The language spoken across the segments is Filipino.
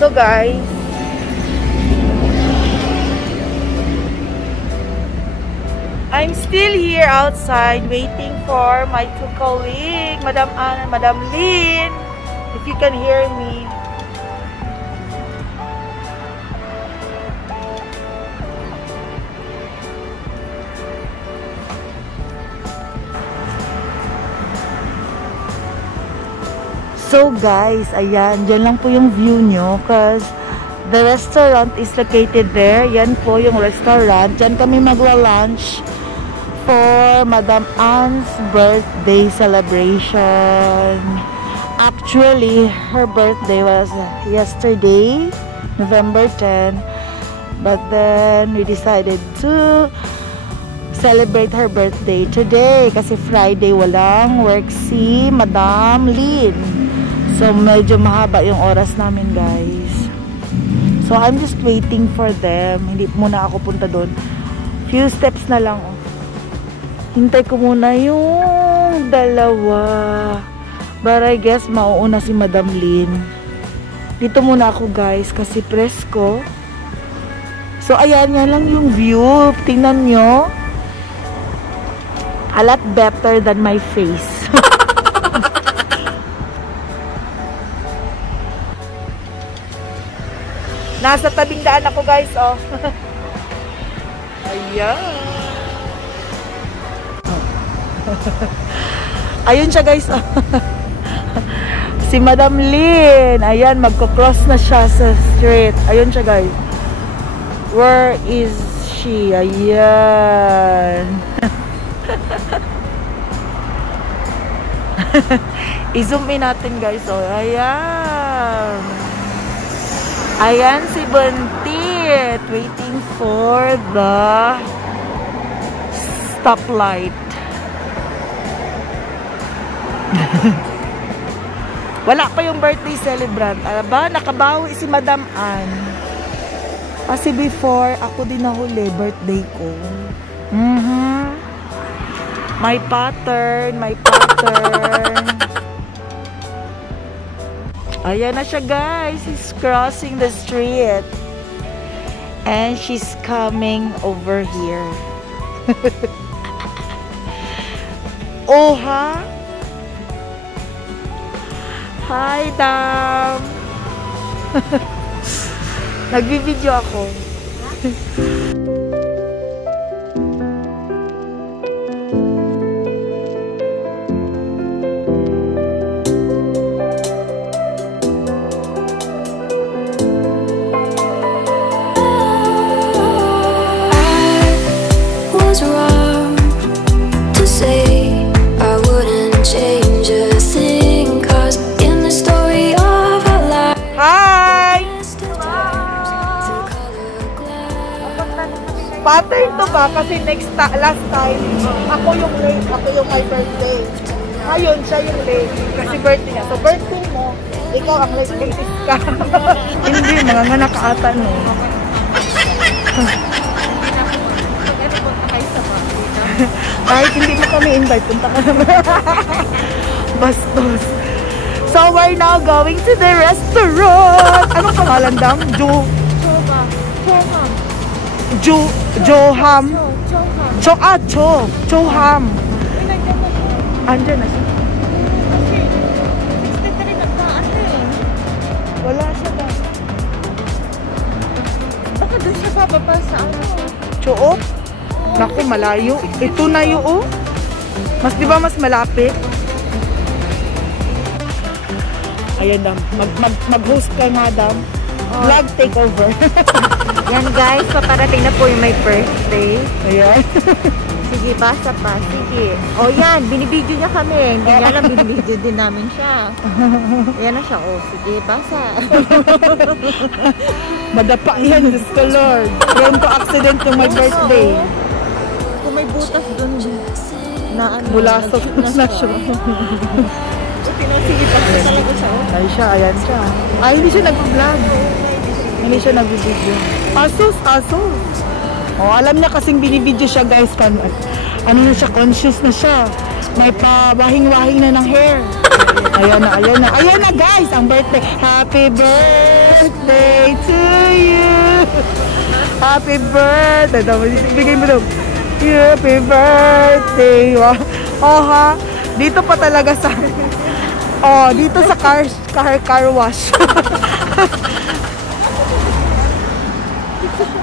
So guys, I'm still here outside waiting for my two colleagues, Madam Anna and Madam Lynn, if you can hear me. So guys, ayan, dyan lang po yung view nyo because the restaurant is located there. Yan po yung restaurant. Dyan kami magla-lunch for Madam Ann's birthday celebration. Actually, her birthday was yesterday, November 10. But then, we decided to celebrate her birthday today kasi Friday walang work si Madam Lynn. So, medyo mahaba yung oras namin, guys. So, I'm just waiting for them. Hindi muna ako punta doon. Few steps na lang. Oh. Hintay ko muna yung dalawa. But I guess, mauuna si Madam Lynn. Dito muna ako, guys, kasi presko. So, ayan, yan lang yung view. Tingnan nyo. A lot better than my face. Nasa tabing daan ako, guys, oh. Ayan. Ayun siya, guys, oh. Si Madam Lynn. Ayan, magko-cross na siya sa street. Ayun siya, guys. Where is she? Ayan. I-zoom in natin, guys, oh. Ayan. Ayan si Buntit, waiting for the stoplight. Wala pa yung birthday celebrant. Alam ba, nakabawi si Madam Ann. Kasi before, ako din nahuli, birthday ko. My pattern, my pattern. Ayan na siya, guys. She's crossing the street. And she's coming over here. Oh, ha? Hi, Dam. Nagbibideo ako. Pattern to ba? Kasi last time, ako yung late, ako yung my birthday. Ngayon, siya yung late. Kasi birthday niya. So, birthday mo, ikaw ang late, buntis ka. Hindi, mga nganak ata, no? Kahit hindi mo kami invite, punta ka naman. Bastos. So, we're now going to the restaurant. Anong pangalan, Dam? Joham. Joham. Andiyan na siya. Wala siya ba? Baka doon siya bababa sa ano? Choop? Naku, malayo. Ito na yun. Mas, di ba mas malapit? Ayan, Dam. Mag-host ka nga, Dam. Vlog takeover. Yan, guys. Paparating na po yung my birthday. Ayan. Sige, basa pa. Sige. O yan, binibidyo niya kami. Hindi niya lang, binibidyo din namin siya. Ayan na siya. O, sige, basa. Madapa yan, Diyos ko, Lord. Prone to accident yung my birthday. Kung may butas dun na ano. Bulasok na siya. Sige, basa talaga siya. Ay siya, ayan siya. Ay, hindi siya nag-vlog. Hindi siya nag-video. Asos. Oh, alam niya kasing binibidyo siya, guys. Ano na siya, conscious na siya. May pa-wahing-wahing na ng hair. Ayan na guys, ang birthday. Happy birthday to you. Happy birthday. Bigay mo daw. Happy birthday. Oh ha, dito pa talaga sa dito sa car wash.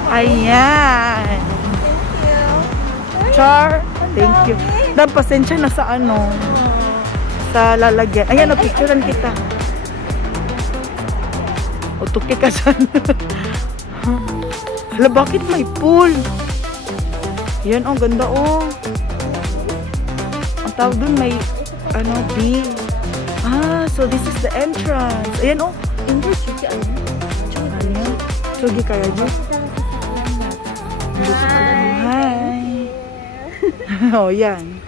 Ayan. Char, thank you. Dam, pasensya na sa sa lalagyan. Ayan, picturean kita. O, tuki ka dyan. Hala, bakit may pool? Yan, ganda Ang tawag dun may, B. So this is the entrance. Ayan, Chugi kaya dyan. Hi. Yan.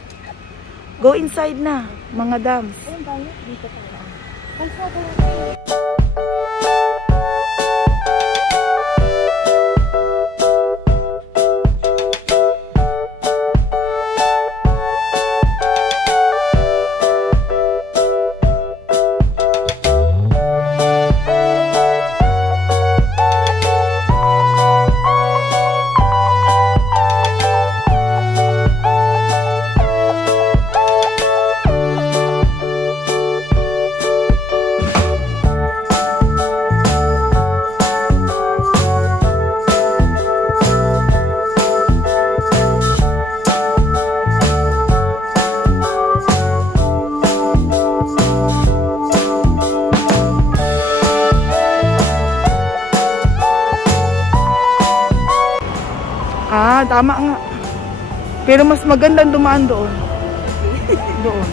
Go inside na, mga dams. Tama nga. Pero mas magandang dumaan doon. Doon.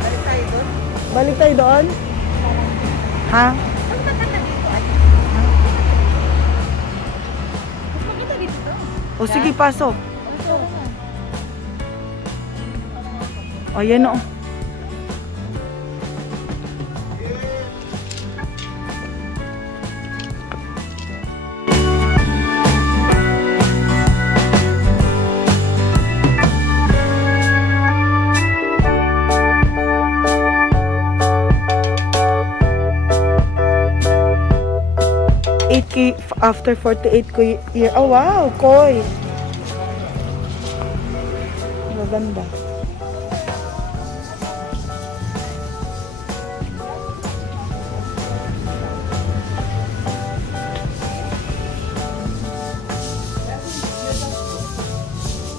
Balik tayo doon? Balik tayo doon? Ha? Mas maganda dito. Mas maganda dito. O sige, pasok. O yan o. After 48 ko year. Oh wow, koi. Maganda.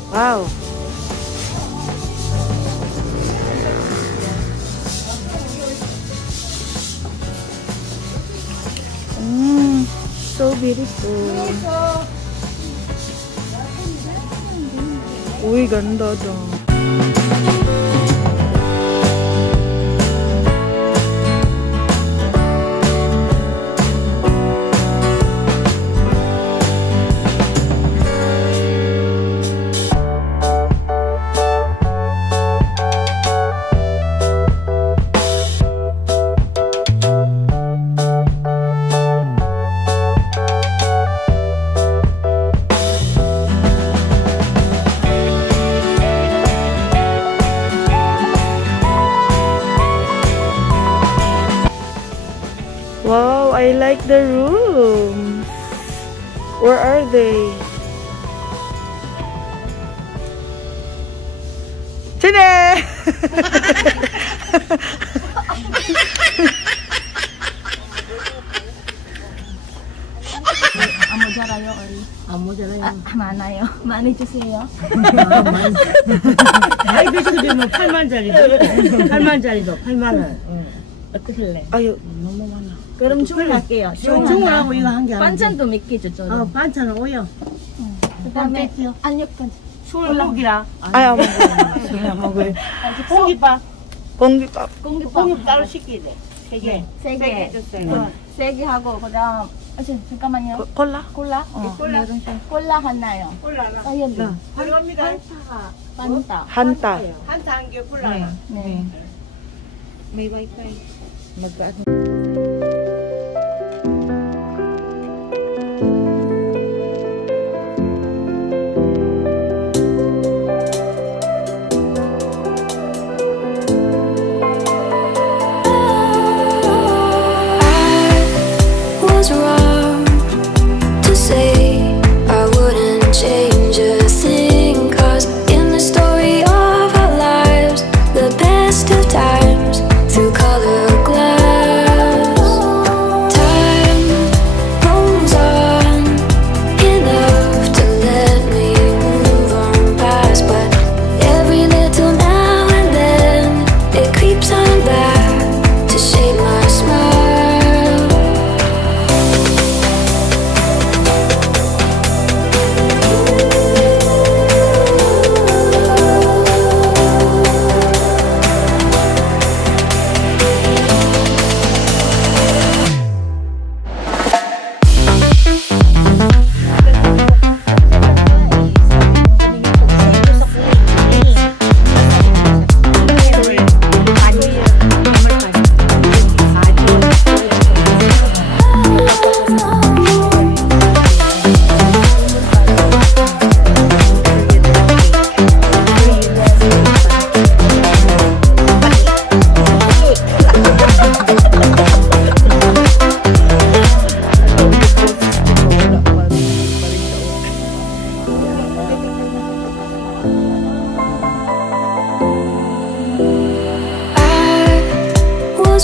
Wow. So beautiful. Uy, ganda daw. Wow, I like the rooms. Where are they? Chine! 아모자라요, 어리. 아모자라요. 많아요. 많이 주세요. 많이 드셔도 뭐 8만짜리도 8만짜리도 8만원. 어떠실래? 아유, 너무 많아. 그럼 주문할게요. 주문하고 이거 한 개. 반찬도 몇 개 줬죠. 반찬은 오요. 그다음에 안녕까지. 술국이랑. 아유, 먹어요. 공깃밥. 공깃밥. 공깃밥 따로 시켜야 돼. 3개. 3개 주세요. 3개 하고 그다음 잠깐만요. 콜라? 콜라? 콜라. 콜라 하나요. 콜라랑. 아연. 들어갑니다. 반타. 한타. 한타 한 개 콜라요. 네. May wifi. Mag-ano.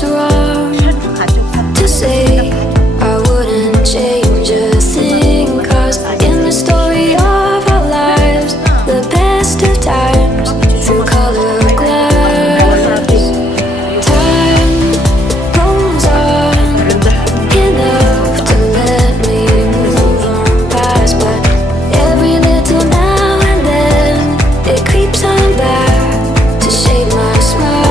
was wrong to say. I wouldn't change a thing, 'cause in the story of our lives, the best of times through color glass, time rolls on enough to let me move on past, but every little now and then it creeps on back to shade my smile.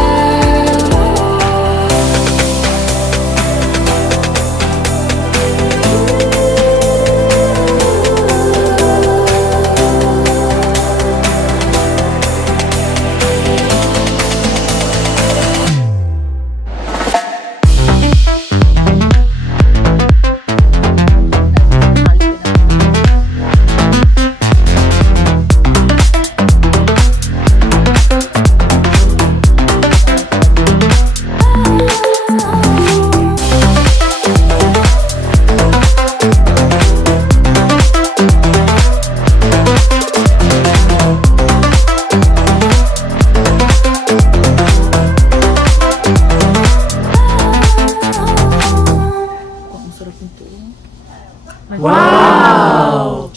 Wow!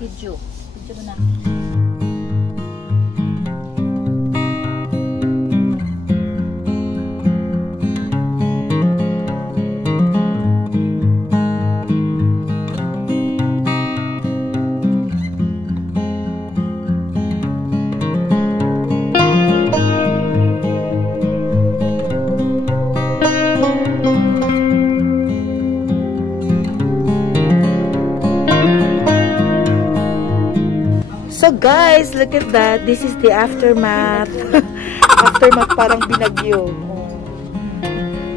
Video. Video mo na. So guys, look at that. This is the aftermath. Aftermath parang binagyo.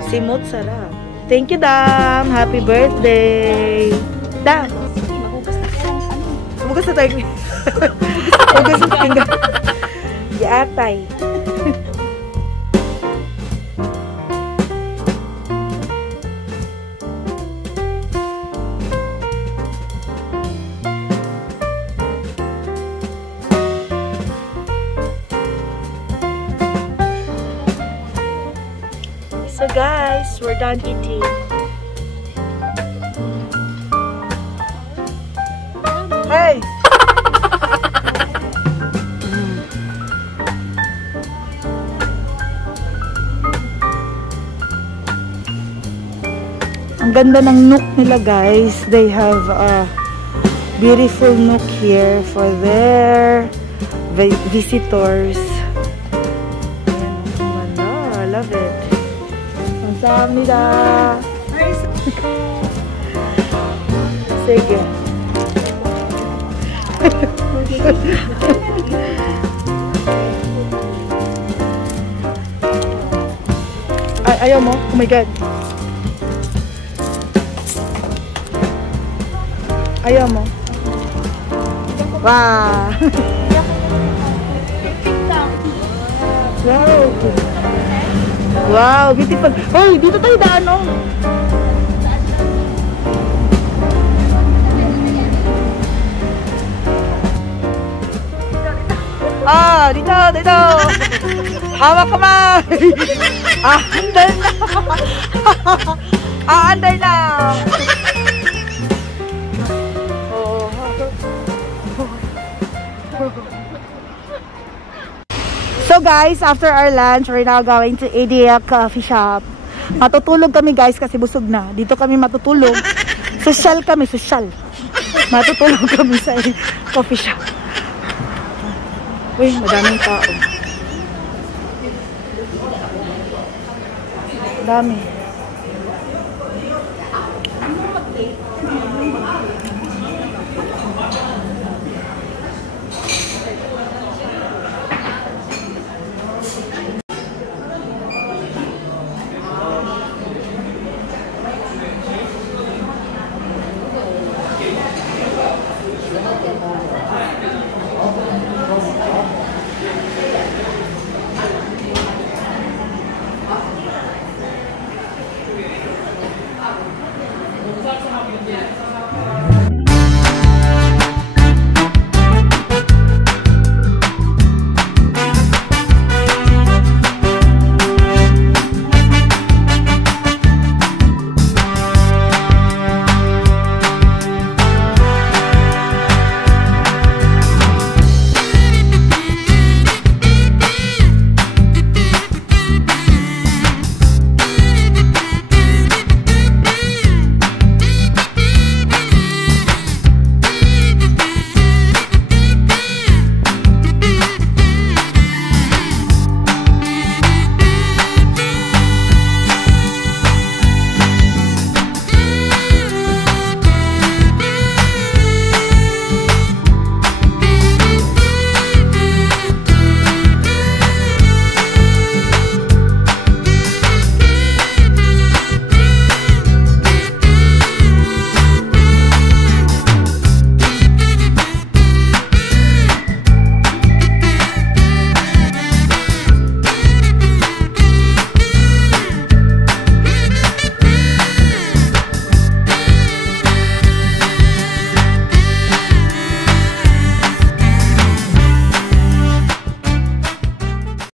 Simot, sarap. Thank you, Dam. Happy birthday. Dam. Magugas na tayo. Magugas na tayo. Yaatay. So guys, we're done eating. Hey! Ang ganda ng nook nila guys. They have a beautiful nook here for their visitors. I love it. 감사합니다. Sige. Ayaw mo? Oh my God. Ayaw mo? Wow. Wow. Wow, beautiful. Hoy, dito tayo daan, no? Ah, dito, dito. Hawak kamay. Under na. Under na. So guys, after our lunch, we're now going to Idea Coffee Shop. Matutulog kami guys kasi busog na. Dito kami matutulog. Social kami, social. Matutulog kami sa coffee shop. Uy, madaming tao. Dami.